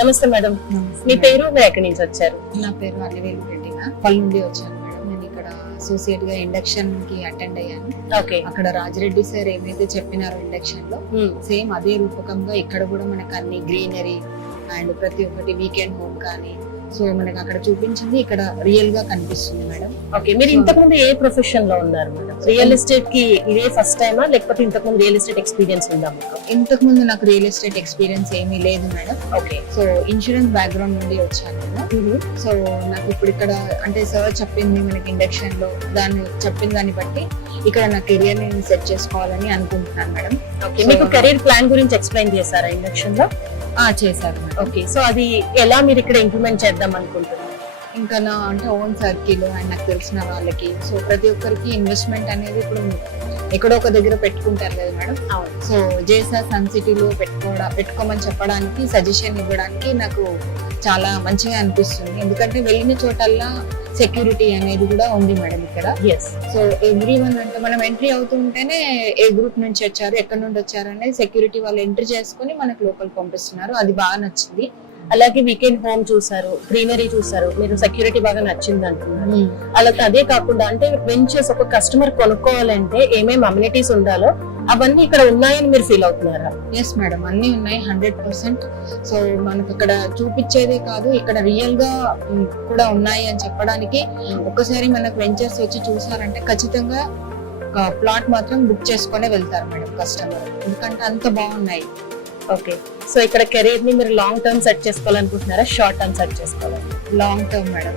నమస్తే మేడం. మీ పేరు, మీరు ఎక్కడి నుంచి వచ్చారు? నా పేరు అల్లివేలు రెడ్డి, పల్లి నుండి వచ్చాను మేడం. నేను ఇక్కడ అసోసియేట్ గా ఇండక్షన్ కి అటెండ్ అయ్యాను. ఓకే. అక్కడ రాజిరెడ్డి సార్ ఏమైతే చెప్పినారో ఇండక్షన్ లో సేమ్ అదే రూపకంగా ఇక్కడ కూడా మనకు అన్ని గ్రీనరీ అండ్ ప్రతి ఒక్కటి వీకెండ్ హోమ్ కానీ సో మనకి అక్కడ చూపించింది ఇక్కడ రియల్ గా కనిపిస్తుంది మేడం. ఓకే. మీరు ఇంతకు ముందు ఏ ప్రొఫెషన్ లో ఉన్నారు మేడం? రియల్ ఎస్టేట్ కి ఇదే ఫస్ట్ టైమా లేకపోతే ఇంతకు ముందు రియల్ ఎస్టేట్ ఎక్స్పీరియన్స్ ఉందా మీకు? ఇంతకు ముందు నాకు రియల్ ఎస్టేట్ ఎక్స్పీరియన్స్ ఏమీ లేదు madam. Okay. So insurance background నుండి వచ్చాను నేను. సో నాకు ఇప్పుడు ఇక్కడ అంటే సార్ చెప్పింది మనకి ఇండక్షన్ లో చెప్పిన దాన్ని బట్టి ఇక్కడ నా కెరియర్ ని సెట్ చేసుకోవాలని అనుకుంటున్నాను మేడం. ఓకే. మీకు కెరీర్ ప్లాన్ గురించి ఎక్స్ప్లెయిన్ చేశారా ఇండక్షన్ లో? చేశారు మేడం. ఓకే. సో అది ఎలా మీరు ఇక్కడ ఇంప్లిమెంట్ చేద్దాం అనుకుంటున్నారు? ఇంకా నా అంటే ఓన్ సర్కిల్ అండ్ నాకు తెలిసిన వాళ్ళకి సో ప్రతి ఒక్కరికి ఇన్వెస్ట్మెంట్ అనేది ఇప్పుడు ఎక్కడో ఒక దగ్గర పెట్టుకుంటారు కదా మేడం. అవును. సో జేసా సన్ సిటీలో పెట్టుకోమని చెప్పడానికి సజెషన్ ఇవ్వడానికి నాకు చాలా మంచిగా అనిపిస్తుంది. ఎందుకంటే వెళ్ళిన చోటల్లా సెక్యూరిటీ అనేది కూడా ఉంది మేడం ఇక్కడ. సో ఎవ్రీ వన్ అంటే మనం ఎంట్రీ అవుతుంటేనే ఏ గ్రూప్ నుంచి వచ్చారు, ఎక్కడి నుండి వచ్చారు అనేది సెక్యూరిటీ వాళ్ళు ఎంట్రీ చేసుకుని మనకు లోపలికి పంపిస్తున్నారు. అది బాగా నచ్చింది. అలాగే వీకెండ్ హోమ్ చూసారు, గ్రీనరీ చూసారు, మీరు సెక్యూరిటీ బాగా నచ్చింది అంటున్నారు. అలాగే అదే కాకుండా అంటే వెంచర్స్ ఒక కస్టమర్ కొనుక్కోవాలంటే ఏమేమి అమ్యూనిటీస్ ఉండాలో అవన్నీ ఇక్కడ ఉన్నాయని మీరు ఫీల్ అవుతున్నారా? ఎస్ మేడం, అన్ని ఉన్నాయి 100%. సో మనకు ఇక్కడ చూపించేదే కాదు, ఇక్కడ రియల్ గా కూడా ఉన్నాయి అని చెప్పడానికి ఒక్కసారి మనకు వెంచర్స్ వచ్చి చూసారంటే ఖచ్చితంగా ప్లాట్ మాత్రం బుక్ చేసుకునే వెళ్తారు మేడం కస్టమర్, ఎందుకంటే అంత బాగున్నాయి. ఓకే. సో ఇక్కడ కెరీర్ ని మీరు లాంగ్ టర్మ్ సెట్ చేసుకోవాలనుకుంటున్నారా, షార్ట్ టర్మ్ సెట్ చేసుకోవాలి? Long term madam,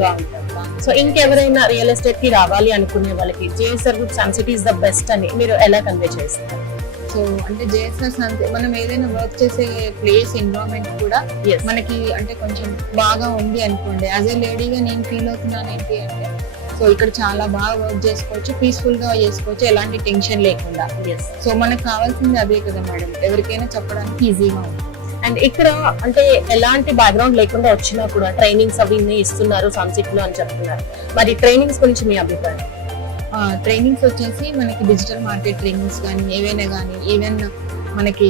long term. So ఇంకెవరైనా రియల్ ఎస్టేట్ కి రావాలి అనుకునే వాళ్ళకి JSR group Sun City is the best అని మీరు ఎలా కన్వే చేస్తారు? సో అంటే జేఎస్ఆర్ సన్ మనం ఏదైనా వర్క్ చేసే ప్లేస్ ఎన్విరాన్మెంట్ కూడా మనకి అంటే కొంచెం బాగా ఉంది అనుకోండి. యాజ్ ఏ లేడీగా నేను ఫీల్ అవుతున్నాను ఏంటి అంటే సో ఇక్కడ చాలా బాగా వర్క్ చేసుకోవచ్చు, పీస్ఫుల్ గా చేసుకోవచ్చు, ఎలాంటి టెన్షన్ లేకుండా. సో మనకు కావాల్సింది అదే కదా మేడం, ఎవరికైనా చెప్పడానికి ఈజీగా ఉంది. అండ్ ఇక్కడ అంటే ఎలాంటి బ్యాక్గ్రౌండ్ లేకుండా వచ్చినా కూడా ట్రైనింగ్స్ అవి ఇస్తున్నారు సన్ సిటీలో అని చెప్తున్నారు. మరి ట్రైనింగ్స్ గురించి మీ అభిప్రాయం? ట్రైనింగ్స్ వచ్చేసి మనకి డిజిటల్ మార్కెట్ ట్రైనింగ్స్ కానీ ఏవైనా కానీ ఈవెన్ మనకి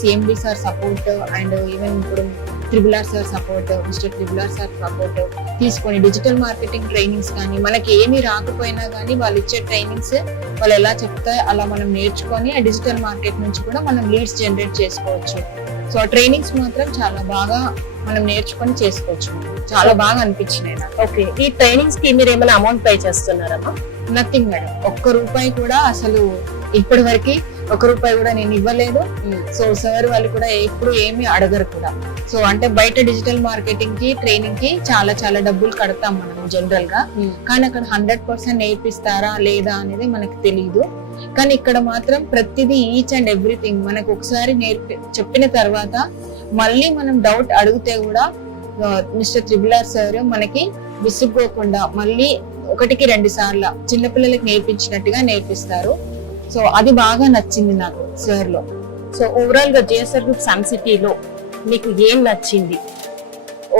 CMD sir support and even ఇప్పుడు triple R sir support, mister triple R sir support తీసుకొని డిజిటల్ మార్కెటింగ్ ట్రైనింగ్స్ కానీ మనకి ఏమీ రాకపోయినా కానీ వాళ్ళు ఇచ్చే ట్రైనింగ్స్ వాళ్ళు ఎలా చెప్తే అలా మనం నేర్చుకొని ఆ డిజిటల్ మార్కెట్ నుంచి కూడా మనం లీడ్స్ జనరేట్ చేసుకోవచ్చు. సో ఆ ట్రైనింగ్స్ మాత్రం చాలా బాగా మనం నేర్చుకొని చేసుకోవచ్చు. చాలా బాగా అనిపించినాయి నాకు. ఓకే. ఈ ట్రైనింగ్స్ కి మీరు ఏమైనా అమౌంట్ పే చేస్తున్నారా? నథింగ్ మేడం, ₹1 కూడా అసలు ఇప్పటి వరకు ₹1 కూడా నేను ఇవ్వలేదు. సో సార్ వాళ్ళు కూడా ఎప్పుడు ఏమి అడగరు కూడా. సో అంటే బయట డిజిటల్ మార్కెటింగ్ కి ట్రైనింగ్ కి చాలా చాలా డబ్బులు కడతాం మనం జనరల్ గా, కానీ అక్కడ 100% నేర్పిస్తారా లేదా అనేది మనకు తెలియదు. కానీ ఇక్కడ మాత్రం ప్రతిదీ ఈచ్ అండ్ ఎవ్రీథింగ్ మనకు ఒకసారి చెప్పిన తర్వాత మళ్ళీ మనం డౌట్ అడిగితే కూడా మిస్టర్ త్రిబుల్ ఆర్ సార్ మనకి విసుక్కోకుండా మళ్ళీ 1-2 సార్లు చిన్నపిల్లలకి నేర్పించినట్టుగా నేర్పిస్తారు. సో అది బాగా నచ్చింది నాకు సార్ లో. సో ఓవరాల్ గా జేఎస్ఆర్ గ్రూప్ సన్ సిటీలో మీకు ఏం నచ్చింది?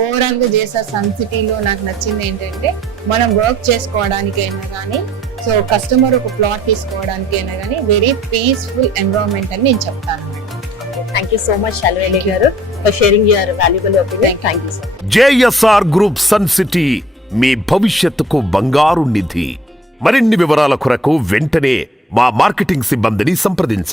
ఓవరాల్ గా జేఎస్ఆర్ సన్ సిటీలో నాకు నచ్చింది ఏంటంటే మనం వర్క్ చేసుకోవడానికైనా కానీ సో కస్టమర్ ఒక ప్లాట్ తీసుకోవడానికైనా కానీ వెరీ పీస్ఫుల్ ఎన్విరాన్మెంట్ అని నేను చెప్తాను. Thank you so much Alveli గారు for sharing your valuable opinion. Thank you sir. JSR group Sun City మీ భవిష్యత్తుకు బంగారు నిధి. మరిన్ని వివరాల కొరకు వెంటనే మా మార్కెటింగ్ సిబ్బందిని సంప్రదించండి.